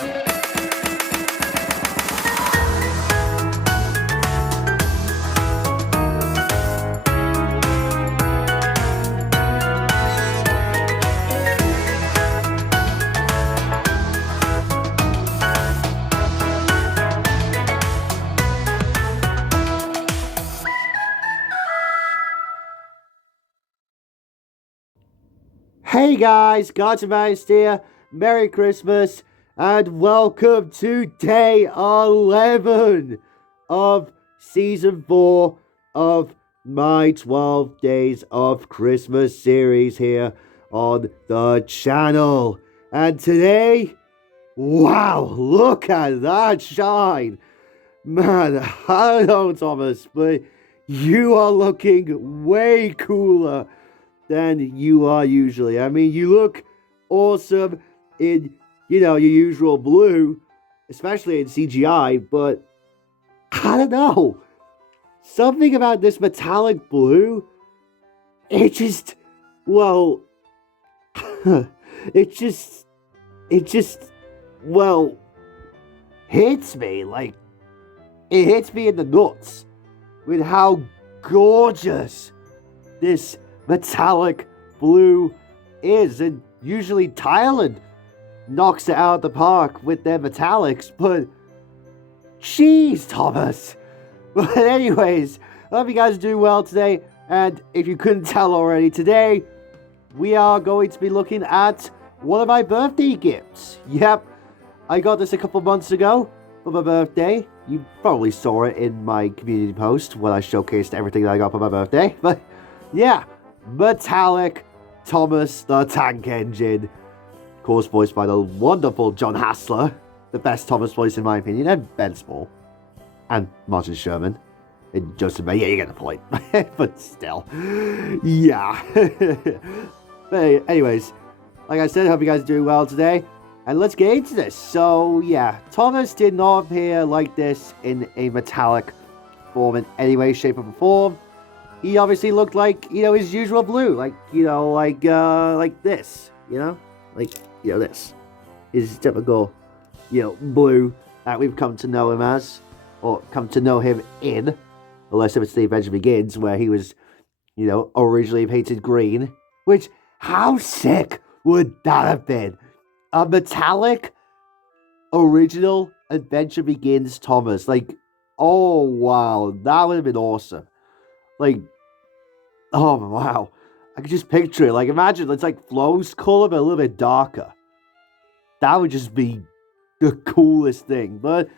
Hey guys, God's here. Merry Christmas and welcome to day 11 of season 4 of my 12 Days of Christmas series here on the channel. And today, wow, look at that shine. Man, I don't know, Thomas, but you are looking way cooler than you are usually. I mean, you look awesome in, your usual blue, especially in CGI, but I don't know. Something about this metallic blue, it just, well, it just, well, hits me. Like, it hits me in the nuts with how gorgeous this metallic blue is. And usually Thailand knocks it out of the park with their metallics, but jeez, Thomas. But anyways, I hope you guys do well today, and if you couldn't tell already, today we are going to be looking at one of my birthday gifts. Yep, I got this a couple months ago for my birthday. You probably saw it in my community post when I showcased everything that I got for my birthday, but yeah, metallic Thomas the Tank Engine, of course voiced by the wonderful John Hassler, the best Thomas voice in my opinion, and Ben Small, and Martin Sherman, and Joseph May. Yeah, you get the point. But still, yeah. But anyways, like I said, I hope you guys are doing well today, and let's get into this. So yeah, Thomas did not appear like this in a metallic form in any way, shape, or form. He obviously looked like, his usual blue, like this, this. His typical, blue that we've come to know him as, or come to know him in, unless if it's The Adventure Begins, where he was, originally painted green, which, how sick would that have been? A metallic, original Adventure Begins Thomas, like, oh wow, that would have been awesome. Like, oh wow, I could just picture it. Like, imagine it's like Flo's color, but a little bit darker. That would just be the coolest thing. But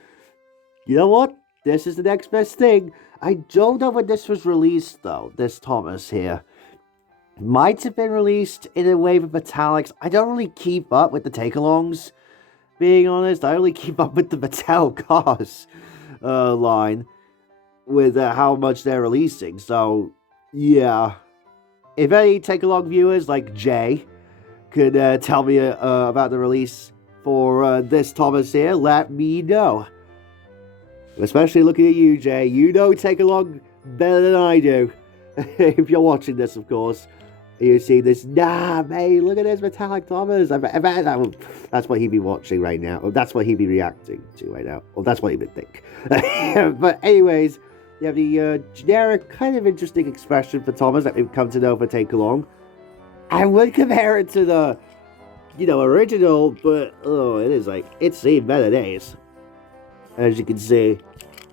you know what? This is the next best thing. I don't know when this was released, though. This Thomas here might have been released in a wave of metallics. I don't really keep up with the take-alongs, being honest. I only keep up with the Mattel Cars line, with how much they're releasing. So yeah, if any take-along viewers like Jay could tell me about the release for this Thomas here, let me know. Especially looking at you, Jay. You know take-along better than I do. If you're watching this, of course, you see this. Nah, mate, look at this metallic Thomas. I bet that's what he'd be watching right now. Or that's what he'd be reacting to right now. Or that's what he would think. But anyways, you have the generic, kind of interesting expression for Thomas that we've come to know for Take Along. I would compare it to the, original, but, it is like, it's seen better days. As you can see,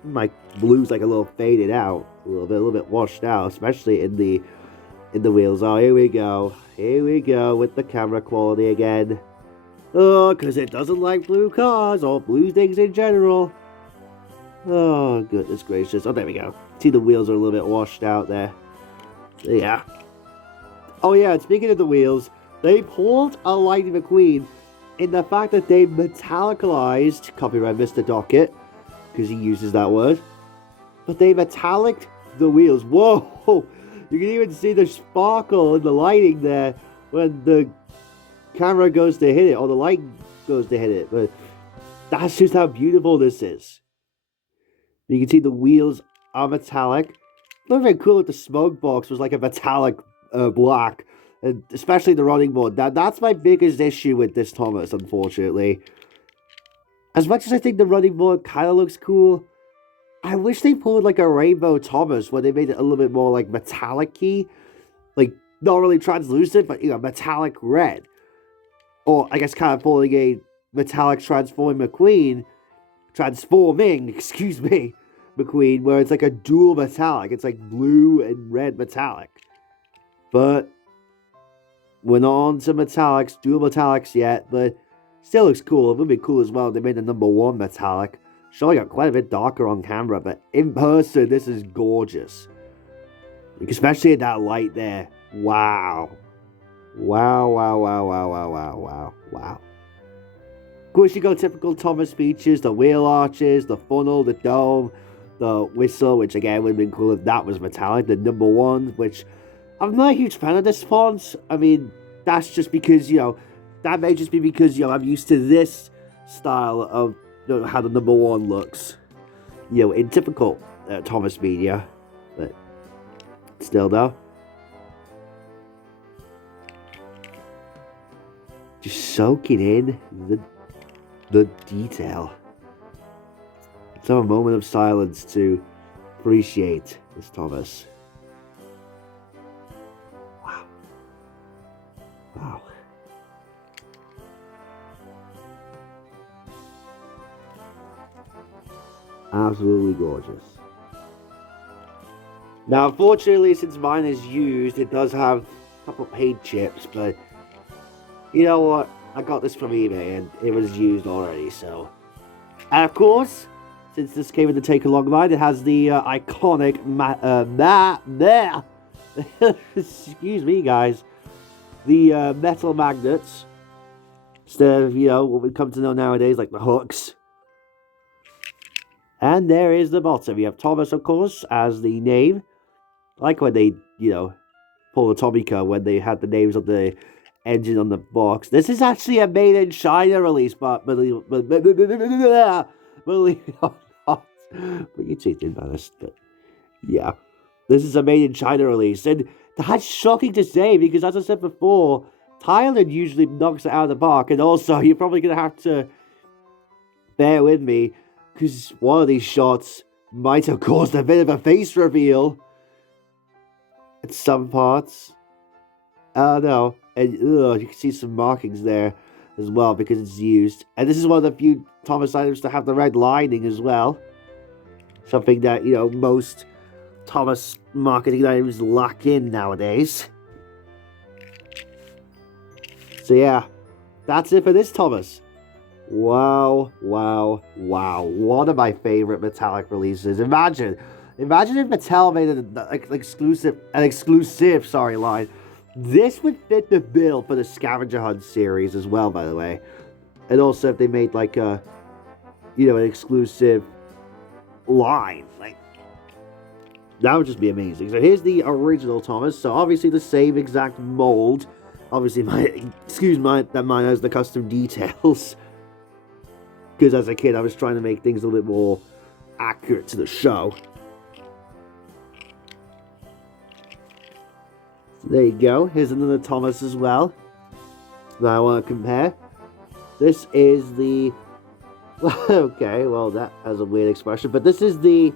my blue's like a little faded out, a little bit washed out, especially in the wheels. Oh, here we go with the camera quality again. Oh, because it doesn't like blue cars or blue things in general. Oh, goodness gracious. Oh, there we go. See, the wheels are a little bit washed out there. Yeah. Oh, yeah, and speaking of the wheels, they pulled a Lightning McQueen in the fact that they metallicalized, copyright Mr. Dockett, because he uses that word, but they metallic the wheels. Whoa! You can even see the sparkle in the lighting there when the camera goes to hit it, or the light goes to hit it, but that's just how beautiful this is. You can see the wheels are metallic. It looked very cool if the smoke box was like a metallic black, and especially the running board. That's my biggest issue with this Thomas, unfortunately. As much as I think the running board kind of looks cool, I wish they pulled like a Rainbow Thomas where they made it a little bit more like metallic-y. Like, not really translucent, but, metallic red. Or, I guess, kind of pulling a metallic transforming excuse me, McQueen, where it's like a dual metallic. It's like blue and red metallic. But we're not on to metallics, dual metallics yet, but still looks cool. It would be cool as well if they made the number 1 metallic. Showing up quite a bit darker on camera, but in person, this is gorgeous. Especially in that light there. Wow. Wow, wow, wow, wow, wow, wow, wow, wow. Of course, you got typical Thomas features, the wheel arches, the funnel, the dome, the whistle, which again would have been cool if that was metallic, the number 1, which I'm not a huge fan of this font. I mean, that's just because, that may just be because, I'm used to this style of how the number 1 looks, in typical Thomas media, but still though. Just soaking in the detail. Let's have a moment of silence to appreciate this Thomas. Wow. Wow. Absolutely gorgeous. Now, unfortunately, since mine is used, it does have a couple paint chips, but you know what? I got this from eBay and it was used already, so. And of course, since this came in the Take Along line, it has the iconic excuse me, guys. The metal magnets. Instead of, what we come to know nowadays, like the hooks. And there is the bottom. You have Thomas, of course, as the name. I like when they, pull a Tomica when they had the names of the engine on the box. This is actually a made in China release, but believe it or not. But you two didn't manage, but yeah. This is a made in China release. And that's shocking to say because, as I said before, Thailand usually knocks it out of the park. And also, you're probably going to have to bear with me because one of these shots might have caused a bit of a face reveal at some parts. No. And you can see some markings there as well because it's used. And this is one of the few Thomas items to have the red lining as well. Something that, most Thomas marketing items lack in nowadays. So yeah, that's it for this Thomas. Wow, wow, wow. One of my favorite metallic releases. Imagine if Mattel made an exclusive line. This would fit the bill for the Scavenger Hunt series as well, by the way. And also if they made like a, an exclusive line. Like, that would just be amazing. So here's the original Thomas. So obviously the same exact mold. Obviously mine has the custom details. Because as a kid I was trying to make things a little bit more accurate to the show. There you go. Here's another Thomas as well that I want to compare. This is the... okay, well, that has a weird expression. But this is the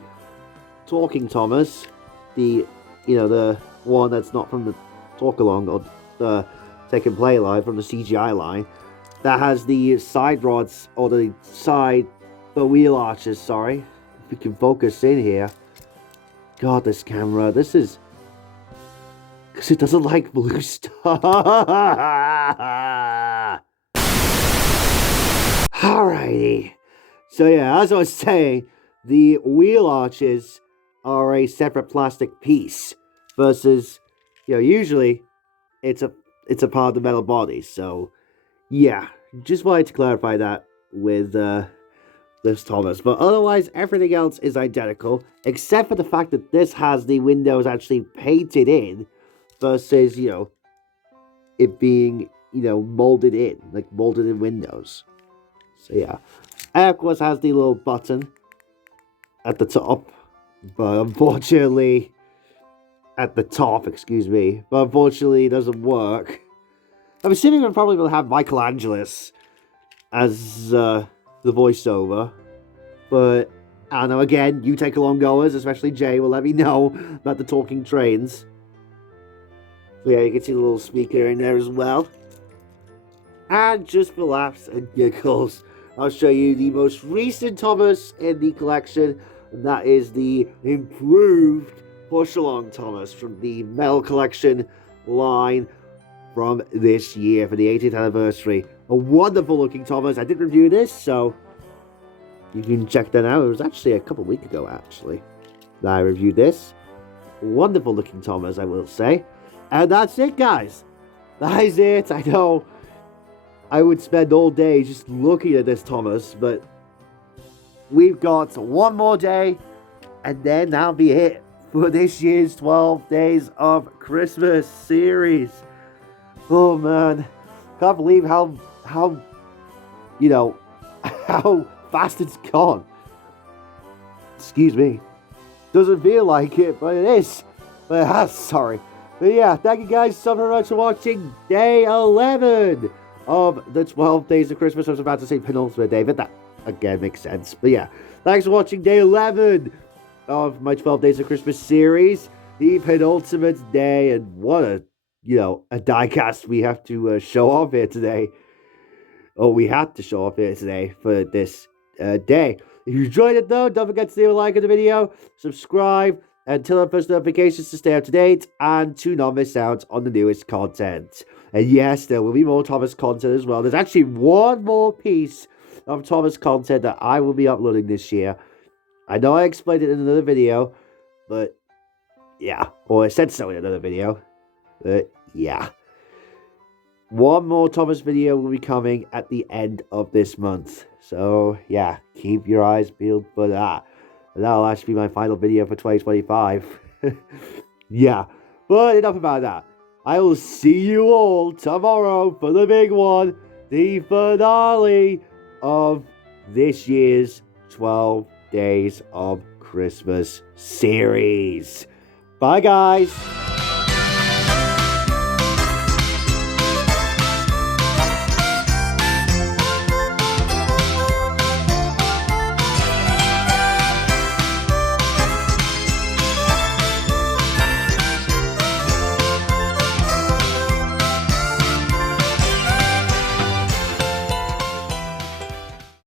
Talking Thomas. The, the one that's not from the Talk Along or the Take and Play line, from the CGI line. That has the side rods, or the wheel arches, sorry. If we can focus in here. God, this camera. This is... because it doesn't like blue stuff. Alrighty. So yeah, as I was saying, the wheel arches are a separate plastic piece. Versus, usually it's a part of the metal body. So yeah, just wanted to clarify that with this Thomas. But otherwise, everything else is identical. Except for the fact that this has the windows actually painted in. Versus, it being, molded in windows. So, yeah. And, of course, has the little button at the top. But, unfortunately, but, unfortunately, it doesn't work. I'm assuming we probably will have Michelangelo's as, the voiceover. But I don't know, again, you take along goers, especially Jay, will let me know about the talking trains. So yeah, you can see the little speaker in there as well. And just for laughs and giggles, I'll show you the most recent Thomas in the collection, and that is the improved push-along Thomas from the Metal Collection line from this year for the 80th anniversary. A wonderful looking Thomas. I did review this, so you can check that out. It was actually a couple of weeks ago, actually, that I reviewed this. Wonderful looking Thomas, I will say. And that's it, guys. That is it. I know I would spend all day just looking at this Thomas, but we've got one more day, and then that'll be it for this year's 12 Days of Christmas series. Oh man, can't believe how you know, how fast it's gone. Excuse me. Doesn't feel like it, but it is. But sorry. But yeah, thank you guys so very much for watching day 11 of the 12 Days of Christmas. I was about to say penultimate day, but that again makes sense. But yeah, thanks for watching day 11 of my 12 Days of Christmas series, the penultimate day. And what a, a diecast we have to show off here today. Oh, we had to show off here today for this day. If you enjoyed it though, don't forget to leave a like on the video, subscribe, and turn on post notifications to stay up to date and to not miss out on the newest content. And yes, there will be more Thomas content as well. There's actually one more piece of Thomas content that I will be uploading this year. I know I explained it in another video, but yeah, or I said so in another video, but yeah. One more Thomas video will be coming at the end of this month. So yeah, keep your eyes peeled for that. And that'll actually be my final video for 2025. Yeah, but enough about that. I will see you all tomorrow for the big one, the finale of this year's 12 Days of Christmas series. Bye, guys.